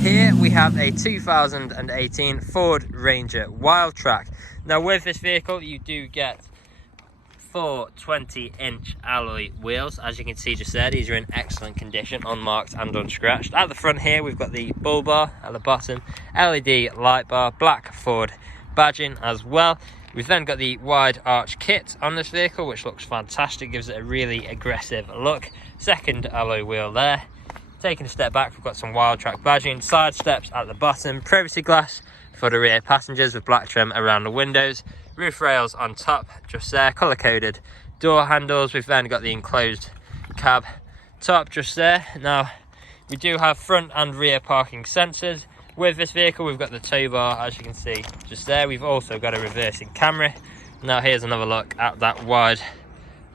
Here we have a 2018 Ford Ranger Wildtrak. Now with this vehicle you do get 4 20-inch alloy wheels. As you can see just there, these are in excellent condition, unmarked and unscratched. At the front here we've got the bull bar, at the bottom LED light bar, black Ford badging as well. We've then got the wide arch kit on this vehicle, which looks fantastic, gives it a really aggressive look. Second alloy wheel there. Taking a step back, we've got some Wildtrak badging, side steps at the bottom, privacy glass for the rear passengers with black trim around the windows, roof rails on top just there, colour coded door handles. We've then got the enclosed cab top just there. Now we do have front and rear parking sensors. With this vehicle we've got the tow bar, as you can see just there. We've also got a reversing camera. Now here's another look at that wide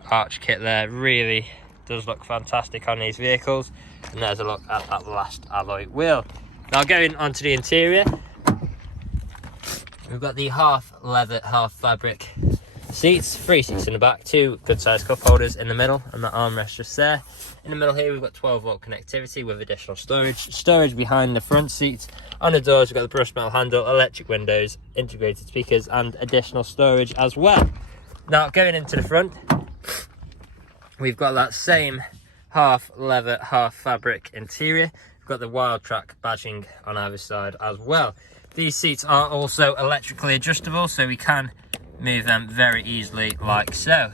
arch kit there. Really does look fantastic on these vehicles. And there's a look at that last alloy wheel. Now going onto the interior, we've got the half leather, half fabric seats, 3 seats in the back, 2 good sized cup holders in the middle, and the armrest just there. In the middle here we've got 12-volt connectivity with additional storage behind the front seats. On the doors we've got the brushed metal handle, electric windows, integrated speakers, and additional storage as well. Now going into the front, we've got that same half leather, half fabric interior. We've got the Wildtrak badging on either side as well. These seats are also electrically adjustable, so we can move them very easily like so.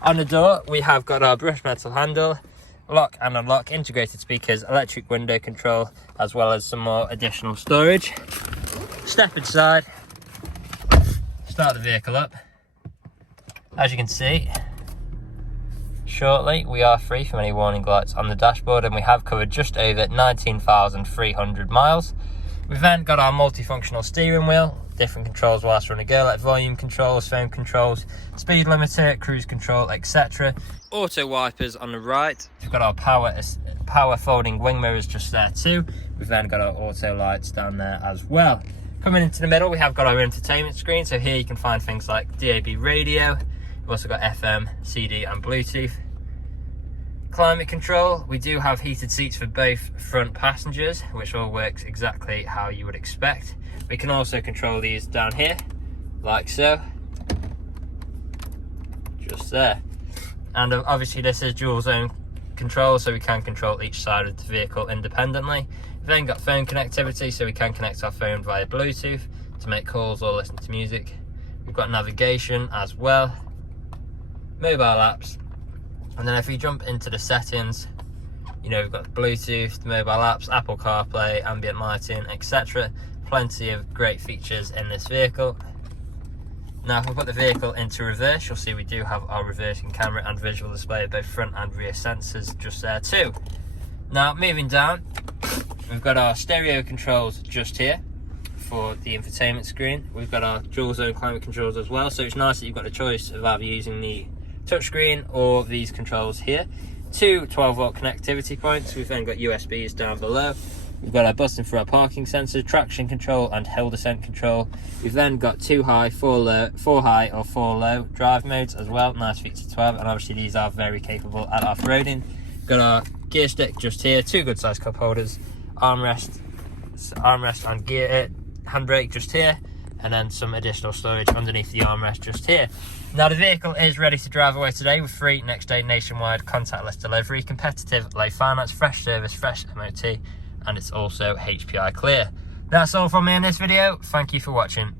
On the door we have got our brushed metal handle, lock and unlock, integrated speakers, electric window control, as well as some more additional storage. Step inside, start the vehicle up. As you can see shortly, we are free from any warning lights on the dashboard, and we have covered just over 19,300 miles. We've then got our multifunctional steering wheel, different controls whilst we're on a go, like volume controls, phone controls, speed limiter, cruise control, etc. Auto wipers on the right. We've got our power folding wing mirrors just there too. We've then got our auto lights down there as well. Coming into the middle, we have got our entertainment screen. So here you can find things like DAB radio. We've also got FM, CD and Bluetooth. Climate control, we do have heated seats for both front passengers, which all works exactly how you would expect. We can also control these down here, like so, just there. And obviously this is dual zone control, so we can control each side of the vehicle independently. We've then got phone connectivity, so we can connect our phone via Bluetooth to make calls or listen to music. We've got navigation as well, mobile apps. And then if we jump into the settings, you know, we've got Bluetooth, the mobile apps, Apple CarPlay, ambient lighting, etc. Plenty of great features in this vehicle. Now if we put the vehicle into reverse, you'll see we do have our reversing camera and visual display of both front and rear sensors just there too. Now moving down, we've got our stereo controls just here for the infotainment screen. We've got our dual zone climate controls as well, so it's nice that you've got a choice of either using the touchscreen or these controls here. 2 12-volt connectivity points. We've then got USBs down below. We've got our button for our parking sensors, traction control and hill descent control. We've then got 2 high, 4 high or 4 low drive modes as well. Nice feature to have, and obviously these are very capable at off-roading. Got our gear stick just here, 2 good sized cup holders, armrest and gear handbrake just here, and then some additional storage underneath the armrest just here. Now the vehicle is ready to drive away today with free next day nationwide contactless delivery, competitive low finance, fresh service, fresh MOT, and it's also HPI clear. That's all from me in this video. Thank you for watching.